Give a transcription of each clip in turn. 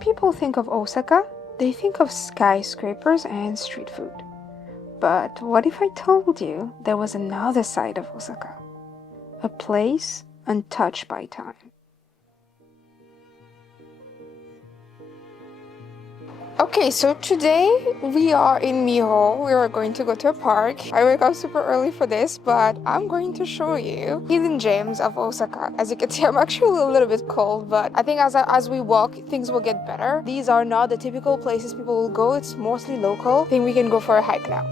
people think of Osaka, they think of skyscrapers and street food. But what if I told you there was another side of Osaka? A place untouched by time. Okay, so today we are in Minoh. We are going to go to a park. I wake up super early for this, but I'm going to show you hidden gems of Osaka. As you can see, I'm actually a little bit cold, but I think as we walk, things will get better. These are not the typical places people will go. It's mostly local. I think we can go for a hike now.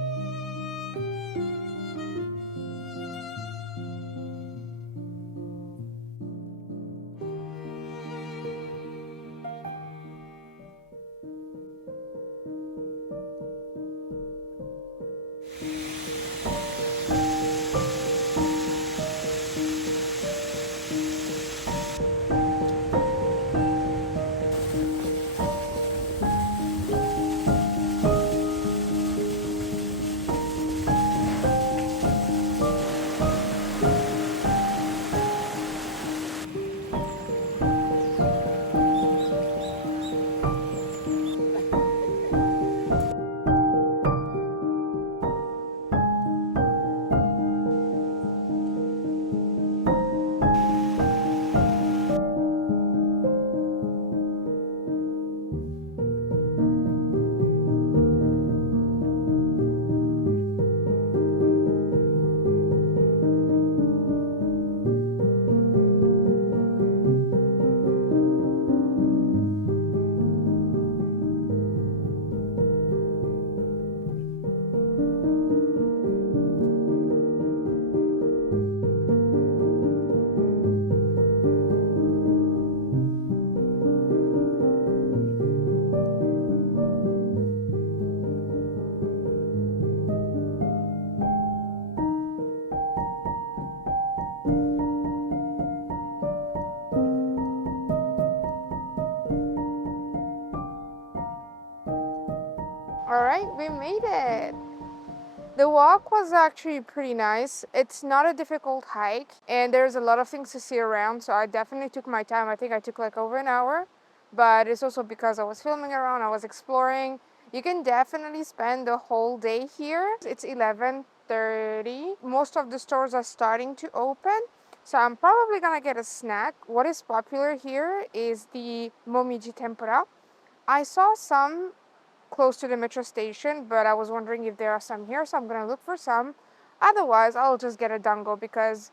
Alright, we made it! The walk was actually pretty nice. It's not a difficult hike and there's a lot of things to see around, so I definitely took my time. I think I took like over an hour, but it's also because I was filming around, I was exploring. You can definitely spend the whole day here. It's 11:30. Most of the stores are starting to open, so I'm probably gonna get a snack. What is popular here is the momiji tempura. I saw some close to the metro station, but I was wondering if there are some here, so I'm gonna look for some. Otherwise, I'll just get a dango because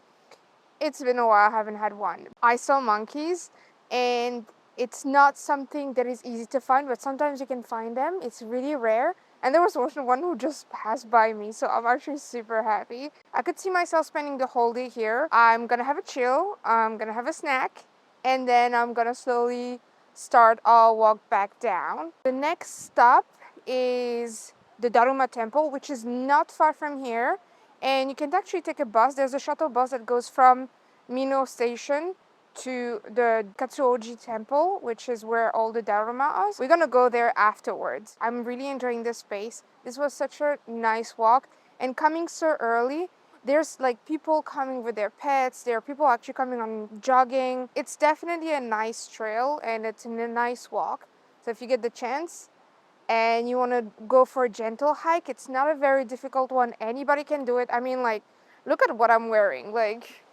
it's been a while I haven't had one. I saw monkeys, and it's not something that is easy to find, but sometimes you can find them. It's really rare. And there was one who just passed by me, so I'm actually super happy. I could see myself spending the whole day here. I'm gonna have a chill, I'm gonna have a snack, and then I'm gonna slowly start our walk back down. The next stop is the Daruma Temple, which is not far from here, and you can actually take a bus. There's a shuttle bus that goes from Minoh Station to the Katsuoji Temple, which is where all the Daruma is. We're gonna go there afterwards. I'm really enjoying this space. This was such a nice walk, and coming so early, there's like people coming with their pets. There are people actually coming on jogging. It's definitely a nice trail and it's a nice walk. So if you get the chance and you want to go for a gentle hike, it's not a very difficult one. Anybody can do it. I mean, like, look at what I'm wearing. Like,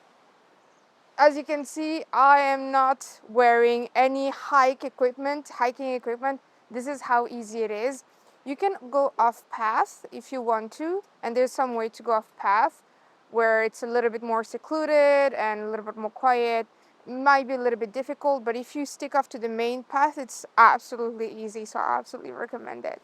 as you can see, I am not wearing any hiking equipment. This is how easy it is. You can go off path if you want to, and there's some way to go off path where it's a little bit more secluded and a little bit more quiet. Might be a little bit difficult, but if you stick off to the main path, it's absolutely easy, so I absolutely recommend it.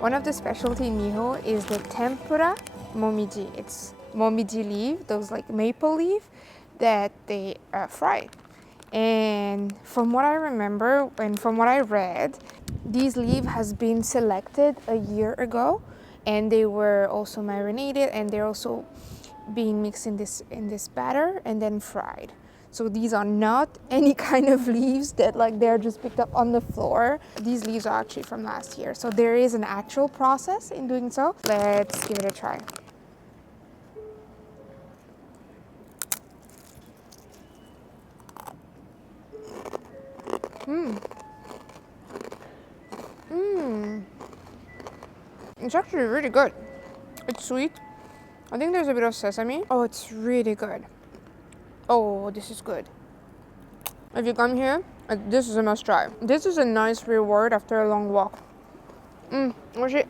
One of the specialty in Minoh is the tempura momiji. It's momiji leaf, those like maple leaf that they fry. And from what I remember and from what I read, these leaf has been selected a year ago, and they were also marinated, and they're also being mixed in this batter and then fried. So these are not any kind of leaves that like they're just picked up on the floor. These leaves are actually from last year. So there is an actual process in doing so. Let's give it a try. It's actually really good. It's sweet. I think there's a bit of sesame. Oh, it's really good. Oh, this is good. If you come here, this is a must try. This is a nice reward after a long walk. Oishi.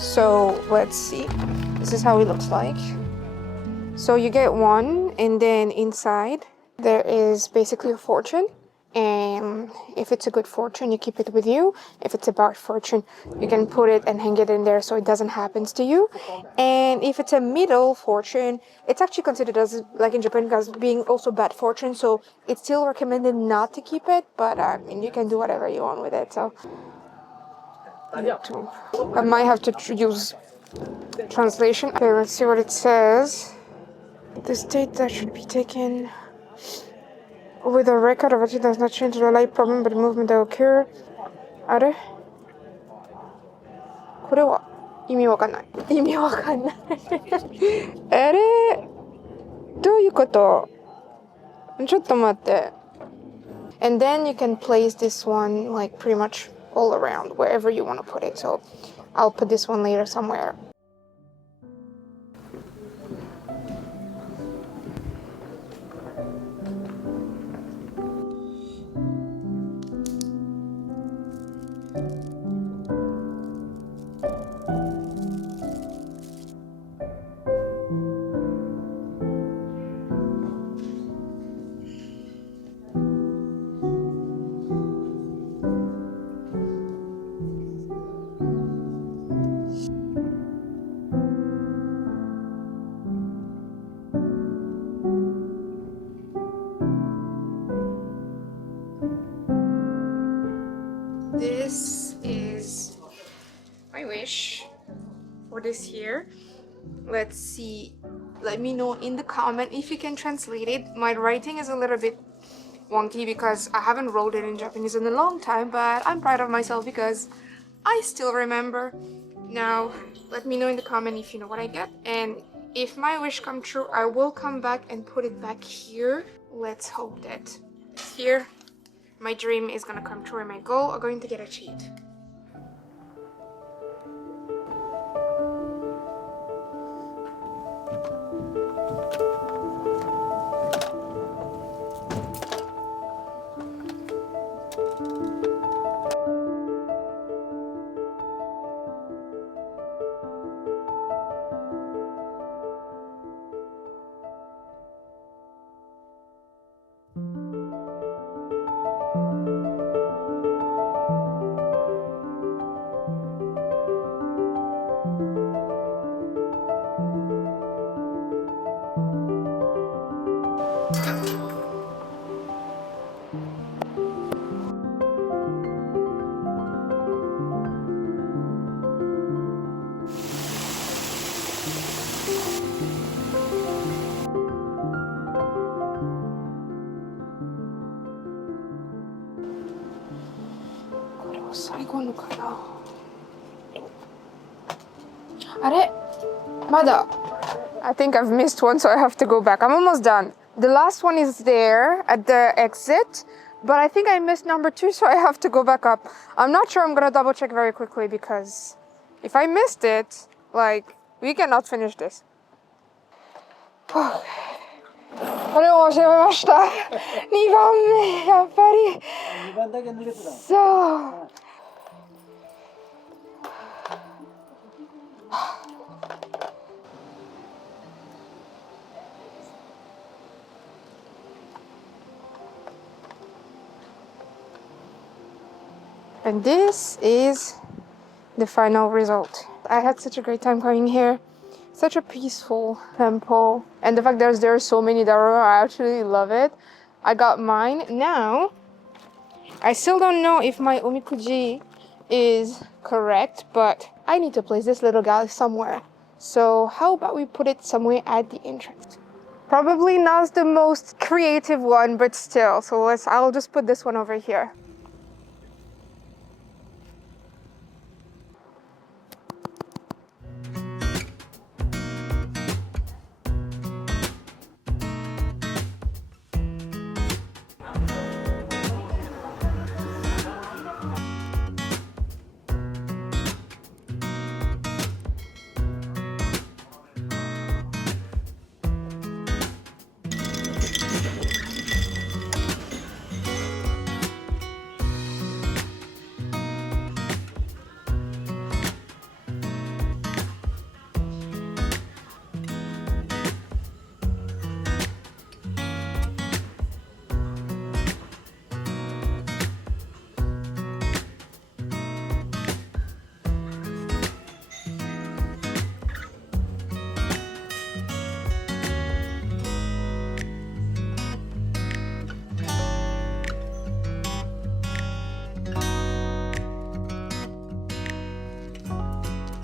So let's see. This is how it looks like. So you get one, and then inside there is basically a fortune. And if it's a good fortune, you keep it with you. If it's a bad fortune, you can put it and hang it in there so it doesn't happen to you. And if it's a middle fortune, it's actually considered as, like in Japan, as being also bad fortune. So it's still recommended not to keep it, but I mean, you can do whatever you want with it. So I might have to use translation. Okay, let's see what it says. The state that should be taken with a record of it does not change the light problem, but the movement that occur. あれこれは意味わかんない。意味わかんない。あれどういうことちょっと待って。And then you can place this one like pretty much all around wherever you want to put it. So I'll put this one later somewhere. This is my wish for this year. Let's see. Let me know in the comment if you can translate it. My writing is a little bit wonky because I haven't wrote it in Japanese in a long time, but I'm proud of myself because I still remember. Now, let me know in the comment if you know what I get. And if my wish comes true, I will come back and put it back here let's hope that here my dream is gonna come true and my goal are going to get achieved. I think I've missed one, so I have to go back. I'm almost done. The last one is there at the exit, but I think I missed number 2, so I have to go back up. I'm not sure. I'm gonna double check very quickly because if I missed it, like, we cannot finish this. これを教えました。2番目、やっぱり。2番だけ抜けてた。そう。And this is the final result. I had such a great time coming here. Such a peaceful temple. And the fact that there are so many Daruma, I actually love it. I got mine. Now, I still don't know if my omikuji is correct, but I need to place this little guy somewhere. So how about we put it somewhere at the entrance? Probably not the most creative one, but still. So I'll just put this one over here.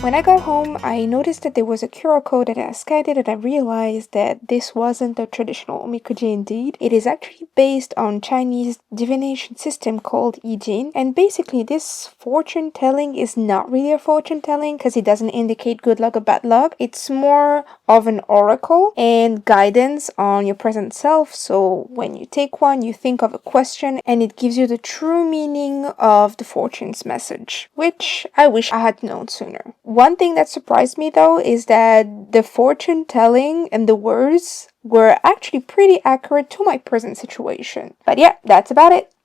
When I got home, I noticed that there was a QR code that I scanned it and I realized that this wasn't a traditional omikuji indeed. It is actually based on Chinese divination system called I Ching. And basically this fortune telling is not really a fortune telling because it doesn't indicate good luck or bad luck. It's more of an oracle and guidance on your present self. So when you take one, you think of a question and it gives you the true meaning of the fortune's message, which I wish I had known sooner. One thing that surprised me though is that the fortune telling and the words were actually pretty accurate to my present situation. But yeah, that's about it.